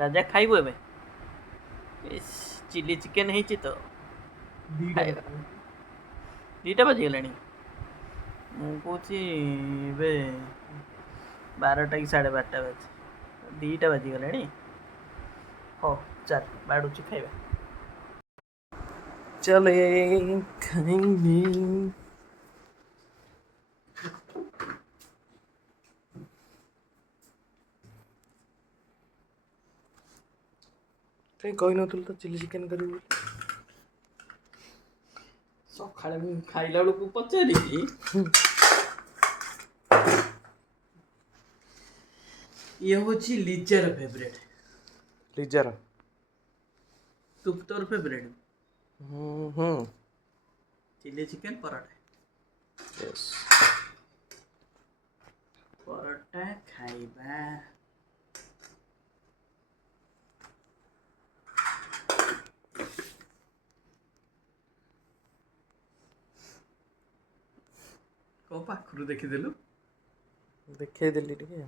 राजा खाइबु एबे chilli chicken ହେଇଛି ତ ଖାଇବା। ଦୁଇଟା ବାଜିଗଲାଣି ମୁଁ କହୁଛି ଏବେ 12ଟା କି 12:30 ବାଜେ ଦୁଇଟା ବାଜିଗଲାଣି ହଉ ଚାଲ ବାଡ଼ୁଛି ଖାଇବା चले खाएंगे कहीं कही नथुल तो चिली चिकेन करिବୁ सकाଳେ ମୁଁ ଖାଇଲା ବେଳକୁ ପଚାରିକି ये होची ଲିଜାର ଫେଭରେଟ ଲିଜାର तू तोर favourite chilli chicken paratha yes paratha खाइबा को पाखरु देखिदेलु देखै देली टिके